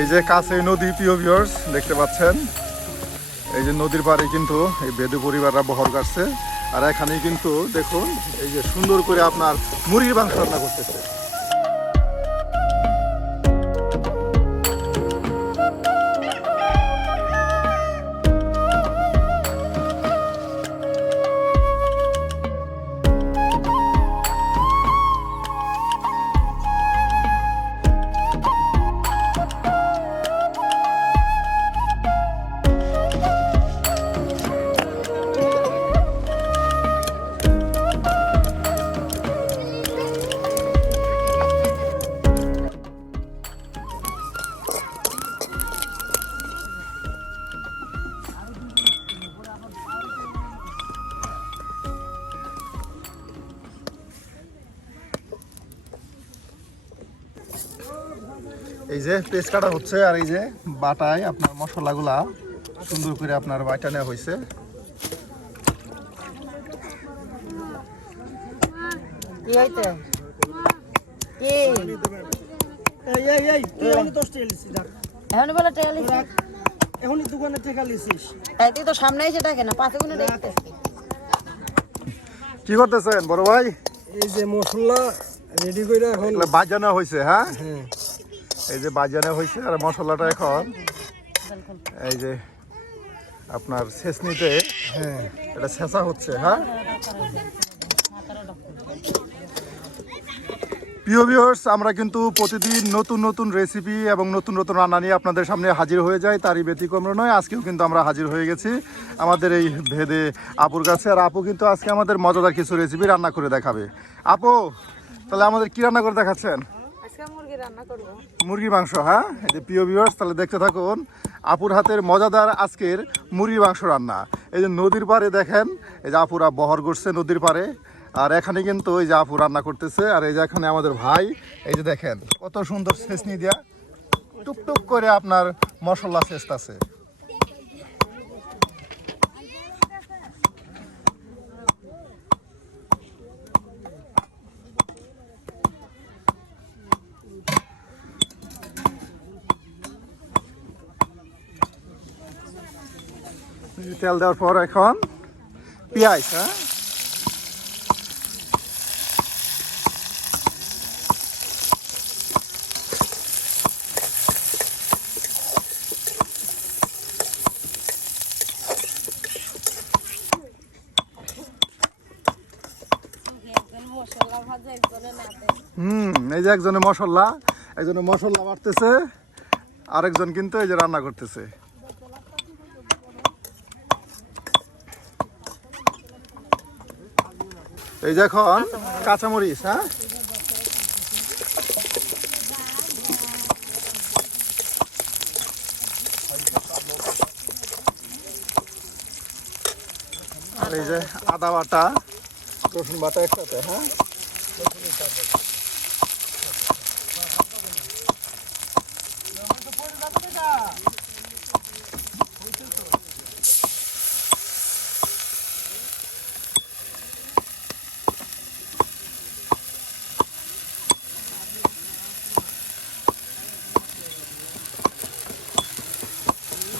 এই যে কাছে নদী, প্রিয় ভিওর্স দেখতে পাচ্ছেন? এই যে নদীর পাড়ে কিন্তু এই বেদু পরিবাররা বহর কাটছে আর এখানে কিন্তু দেখুন, এই যে সুন্দর করে আপনার মুরগির মাংস রান্না করতেছে। এই যে পেস্ট কাটা হচ্ছে আর এই যে বাটায় আপনার মশলাগুলা সুন্দর করে আপনার বাটা নেওয়া হয়েছে। কি করতেছেন বড় ভাই? এই যে মশলা রেডি করে এখন বাজানো হয়েছে হ্যাঁ? হ্যাঁ। এই যে বাজানো হয়েছে আর মশলাটা এখন। এই যে আপনার ছেঁচনিতে হ্যাঁ এটা ছেঁচা হচ্ছে হ্যাঁ? প্রিয় ভিউয়ার্স আমরা কিন্তু প্রতিদিন নতুন নতুন রেসিপি এবং নতুন নতুন রান্না নিয়ে আপনাদের সামনে হাজির হয়ে যাই। তারই ব্যতিক্রম নয়, আজকেও কিন্তু আমরা হাজির হয়ে গেছি আমাদের এই ভেদে আপুর কাছে। আর আপু কিন্তু আজকে আমাদের মজাদার কিছু রেসিপি রান্না করে দেখাবে। আপু, তাহলে আমাদের কি রান্না করে দেখাচ্ছেন আজকে মুরগি রান্না করব মুরগির মাংস হ্যাঁ? এই যে প্রিয় ভিউয়ার্স তাহলে দেখতে থাকুন, আপুর হাতের মজাদার আজকের মুরগির মাংস রান্না। এই যে নদীর পাড়ে দেখেন, এই যে আপুরা বহর করছে নদীর পাড়ে। আর এখানে কিন্তু এই যে আপু রান্না করতেছে, আর এই যে এখানে আমাদের ভাই, এই যে দেখেন, কত সুন্দর শেষ নিয়ে দিয়া টুকটুক করে আপনার মশলা ছেঁচতাছে তেল দেওয়ার পর এখন পেঁয়াজ হ্যাঁ? হুম, এই যে একজনে মশলা একজনে মশলা বাড়তেছে, আরেকজন কিন্তু এই যে রান্না করতেছে। এই যে এখন কাঁচামরিচ হ্যাঁ? এই যে আদা বাটা রসুন বাটা একসাথে হ্যাঁ?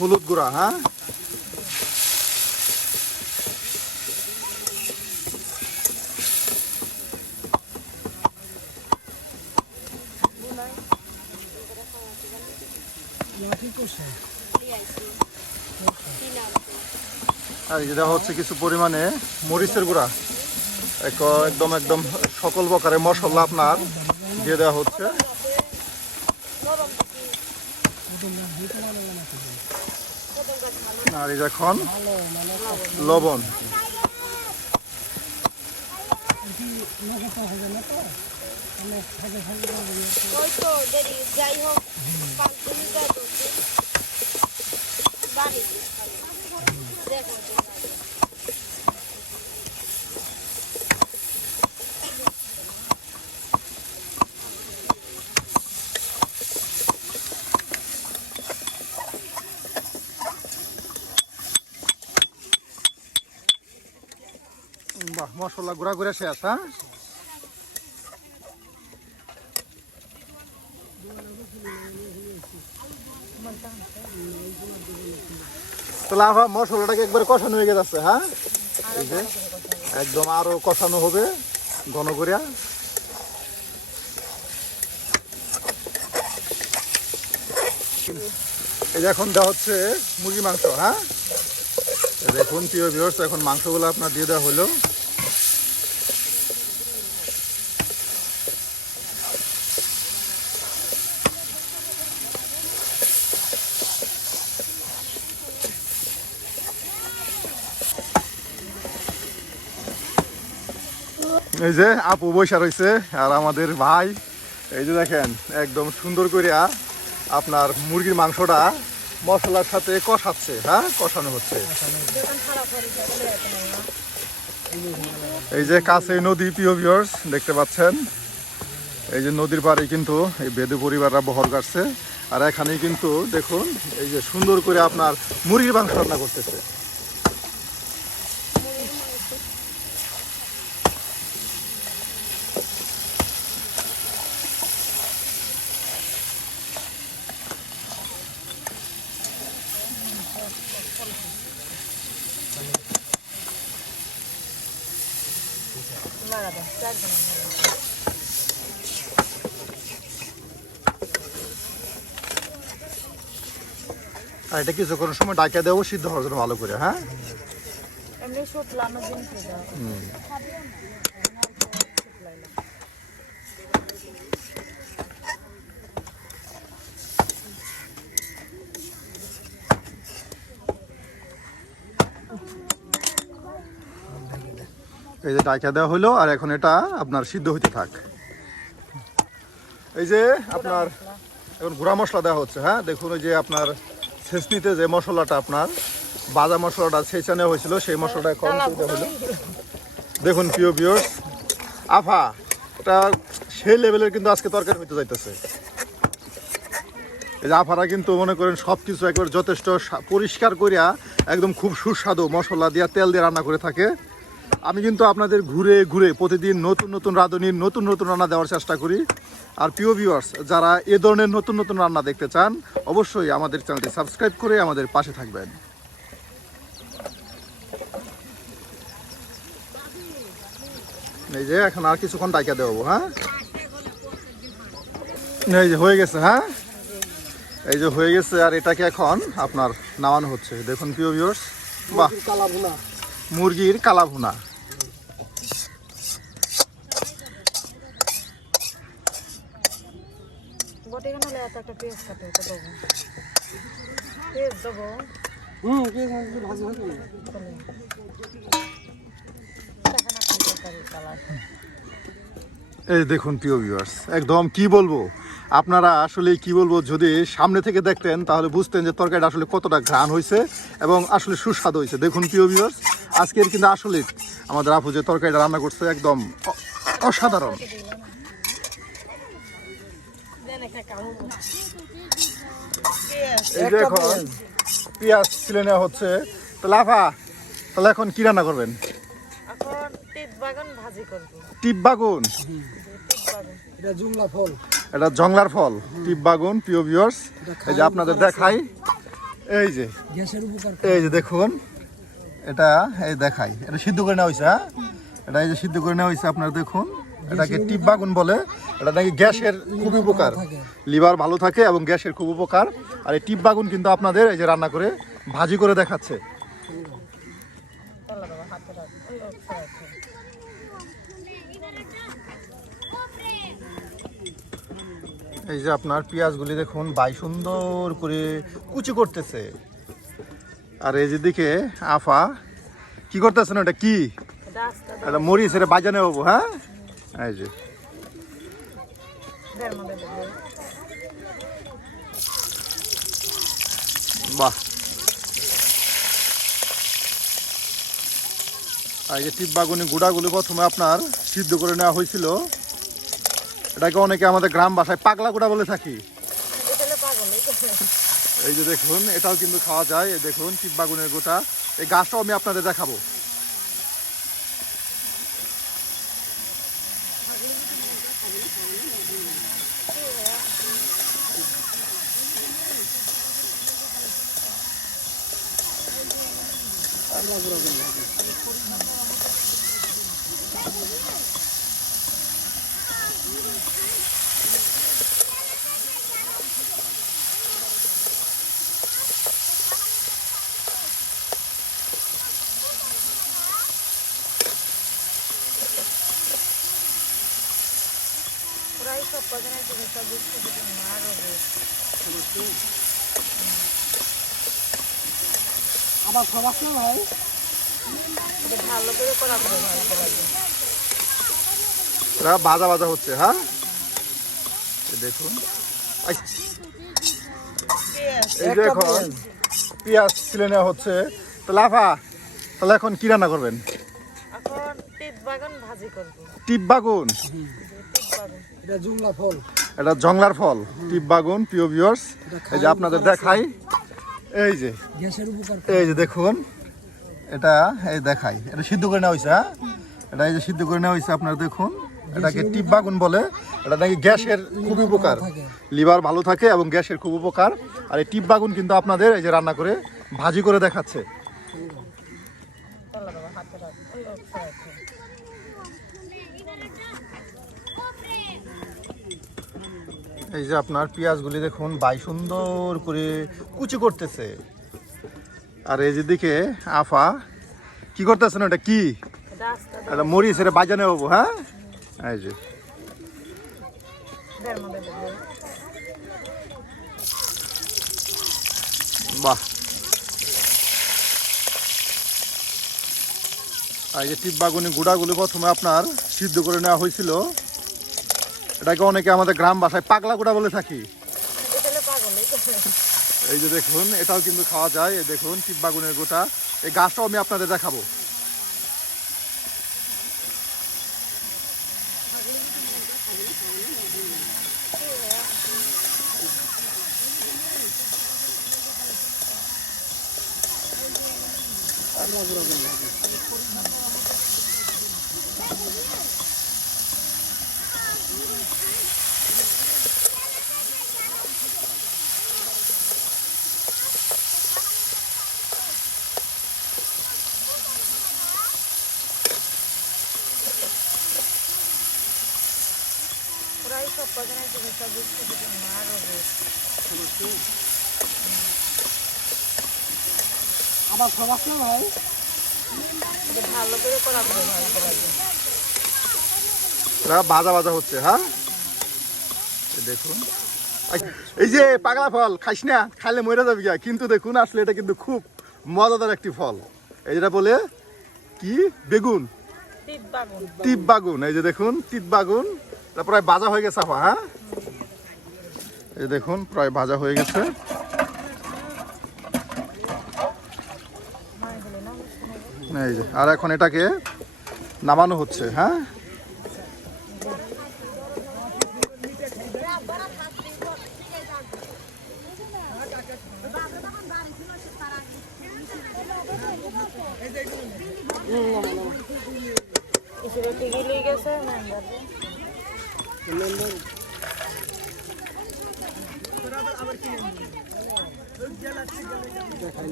হলুদ গুঁড়া হ্যাঁ? আর যেটা হচ্ছে কিছু পরিমাণে মরিচের গুঁড়া। এক- একদম একদম সকল প্রকারের মশলা আপনার দিয়ে দেওয়া হচ্ছে। আর এটা এখন লবণ। যাই হোক মশলা ঘুরা ঘুরে শেষ হ্যাঁ? লাফা মশলাটাকে একবার কষানো হয়ে গেছে হ্যাঁ? এই যে, একদম আরও কষানো হবে, ঘন করিয়া এই এখন দেওয়া হচ্ছে মুরগি মাংস হ্যাঁ? দেখুন প্রিয় বিহস্ত এখন মাংসগুলো আপনার দিয়ে দেওয়া হলো। এই যে আপু বৈশা রয়েছে আর আমাদের ভাই, এই যে দেখেন, একদম সুন্দর করিয়া আপনার মুরগির মাংসটা মশলার সাথে কষাচ্ছে হ্যাঁ? কষানো হচ্ছে। এই যে কাছে নদী ভিউয়ার্স দেখতে পাচ্ছেন? এই যে নদীর পাড়ে কিন্তু এই বেদু পরিবাররা বহর কাটছে আর এখানে কিন্তু দেখুন, এই যে সুন্দর করে আপনার মুরগির মাংস রান্না করতেছে। আর এটা কিছুক্ষণ সময় ডাকিয়ে দেবো সিদ্ধ হওয়ার জন্য ভালো করে হ্যাঁ? এমনি শুকলানো দিন এই যে ডাকিয়ে দেওয়া হলো আর এখন এটা আপনার সিদ্ধ হইতে থাক। এই যে আপনার এখন গুঁড়া মশলা দেওয়া হচ্ছে হ্যাঁ? দেখুন ওই যে আপনার ছেঁচনিতে যে মশলাটা আপনার বাজা মশলাটা ছেঁচা নেওয়া হয়েছিল সেই মশলাটা কম দেওয়া হলো। দেখুন প্রিয় বিয়স আফা এটা সেই লেভেলের কিন্তু আজকে তরকারি হইতে যাইতেছে। এই যে আফারা কিন্তু মনে করেন সব কিছু একবার যথেষ্ট পরিষ্কার করিয়া একদম খুব সুস্বাদু মশলা দিয়া তেল দিয়ে রান্না করে থাকে। আমি কিন্তু আপনাদের ঘুরে ঘুরে প্রতিদিন নতুন নতুন রাঁধুনির নতুন নতুন রান্না দেওয়ার চেষ্টা করি। আর প্রিয় ভিউয়ার্স যারা এ ধরনের নতুন নতুন রান্না দেখতে চান অবশ্যই আমাদের চ্যানেলটি সাবস্ক্রাইব করে আমাদের পাশে থাকবেন। এই যে এখন আর কিছুক্ষণ ডাইকা দেবো হ্যাঁ? এই যে হয়ে গেছে হ্যাঁ? এই যে হয়ে গেছে আর এটাকে এখন আপনার নামানো হচ্ছে। দেখুন প্রিয় ভিউয়ার্স বাহ! মুরগির কালা ভুনা একটা পেঁয়াজ কাটে ওটা দেবো। পেঁয়াজ দেবো। হুম কে ভাজি হবে দেখেন আপনি তরকারির কালার এই দেখুন প্রিয় ভিউয়ার্স একদম কি বলব? আপনারা আসলে কি বলব যদি সামনে থেকে দেখতেন তাহলে বুঝতেন যে তরকারিটা আসলে কতটা ঘ্রাণ হয়েছে এবং আসলে সুস্বাদু হয়েছে। দেখুন প্রিয় ভিউয়ার্স আজকের কিন্তু আসলে আমাদের আপু যে তরকারিটা রান্না করছে একদম অসাধারণ দেন একটা কামড় এই যে এখন পেঁয়াজ ছিলে নেওয়া হচ্ছে। তো লাফা তাহলে এখন কি রান্না করবেন? এখন তিত বাগান ভাজি করব। টিপ বাগুন? এটা জুমলা ফল। এটা জংলার ফল টিপ বাগুন প্রিয় ভিউয়ার্স এই যে আপনাদের দেখাই। এই যে এই যে দেখুন এটা এই দেখাই। এটা সিদ্ধ করে নেওয়া হয়েছে হ্যাঁ? এটা এই যে সিদ্ধ করে নেওয়া হয়েছে আপনারা দেখুন। এটাকে টিপ বাগুন বলে। এটা নাকি গ্যাসের খুব উপকার। লিভার ভালো থাকে এবং গ্যাসের খুব উপকার। আর এই টিপ বাগুন কিন্তু আপনাদের এই যে রান্না করে ভাজি করে দেখাচ্ছে। এই যে আপনার পেঁয়াজগুলি দেখুন বাই সুন্দর করে কুচি করতেছে। আর এই যে দিকে আফা কি করতেছেন ওটা কি? এটা মরিচ এটা বাজানে হব হ্যাঁ? এই যে। বাহ। যে টিপ বাগুনি গুঁড়াগুলি প্রথমে আপনার সিদ্ধ করে নেওয়া হয়েছিল। এটাকে অনেকে আমাদের গ্রাম ভাষায় পাগলা গুঁড়া বলে থাকি। এই যে দেখুন, এটাও কিন্তু খাওয়া যায়। দেখুন টিপ বাগুনের গোটা। এই গাছটাও আমি আপনাদের দেখাবো। হবে আবার সব আসলে ভাই এটা ভালো করে করা হবে ভালো করে এটা বাজা বাজা হচ্ছে হ্যাঁ? দেখুন। এই যে এখন পেঁয়াজ ছিলে নেওয়া হচ্ছে। তো লাফা তাহলে এখন কি রান্না করবেন? এখন তিত বাগান ভাজি করব। টিপ বাগান? এটা জুমলা ফল। এটা জংলার ফল টিপ বাগুন প্রিয় ভিউয়ার্স এই যে আপনাদের দেখাই। এই যে গ্যাসের উপকার এই যে দেখুন এটা এই দেখাই। এটা সিদ্ধ করে নেওয়া হয়েছে হ্যাঁ? এটা এই যে সিদ্ধ করে নেওয়া হয়েছে আপনারা দেখুন। এটাকে টিপ বাগুন বলে। এটা নাকি গ্যাসের খুব উপকার। লিভার ভালো থাকে এবং গ্যাসের খুব উপকার। আর এই টিপ বাগুন কিন্তু আপনাদের এই যে রান্না করে ভাজি করে দেখাচ্ছে। এই যে আপনার পেঁয়াজগুলি দেখুন, বাই সুন্দর করে কুচি করতেছে। আর এই যে দিকে আফা, কি করতেছেন ওটা কি? এটা মরিচ, এটা বাজানে হব হ্যাঁ? এই যে। বাহ। এই যে টিপ বাগুনি গুঁড়াগুলি প্রথমে আপনার সিদ্ধ করে নেওয়া হয়েছিল। এটাকে অনেকে আমাদের গ্রাম বাসায় পাগলা গুঁড়া বলে থাকি। এই যে দেখুন এটাও কিন্তু খাওয়া যায়। এই দেখুন টিপ বাগুনের গোটা। এই গাছটাও আমি আপনাদের দেখাবো। প্রায় সব বুঝতে আবার সব আসলে ভাই। ভালো করে করা ভাজা ভাজা হচ্ছে হ্যাঁ? দেখুন। এই যে পাগলা ফল খাইস না? খাইলে মরে যাবি গা। কিন্তু দেখুন আসলে এটা কিন্তু খুব মজাদার একটি ফল। এই যেটা বলে কি? বেগুন। টিপ বাগুন এই যে দেখুন টিপ বাগুন প্রায় ভাজা হয়ে গেছে, আপা হ্যাঁ? এই দেখুন, প্রায় ভাজা হয়ে গেছে। এই যে, আর এখন এটাকে নামানো হচ্ছে হ্যাঁ?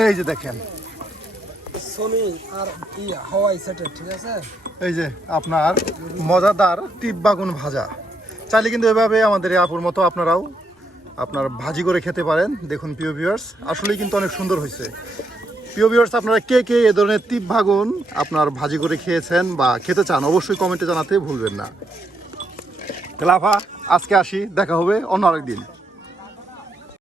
এই যে দেখেন আর সেটের ঠিক আছে এই যে আপনার মজাদার টিপ বাগুন ভাজা। চাইলে কিন্তু এভাবে আমাদের আপুর মতো আপনারাও আপনার ভাজি করে খেতে পারেন। দেখুন, প্রিয় ভিউয়ার্স আসলেই কিন্তু অনেক সুন্দর হয়েছে। প্রিয় ভিউয়ার্স আপনারা কে কে এ ধরনের তীপ ভাগুন আপনার ভাজি করে খেয়েছেন বা খেতে চান, অবশ্যই কমেন্টে জানাতে ভুলবেন না। লাফা আজকে আসি, দেখা হবে অন্য আরেকদিন।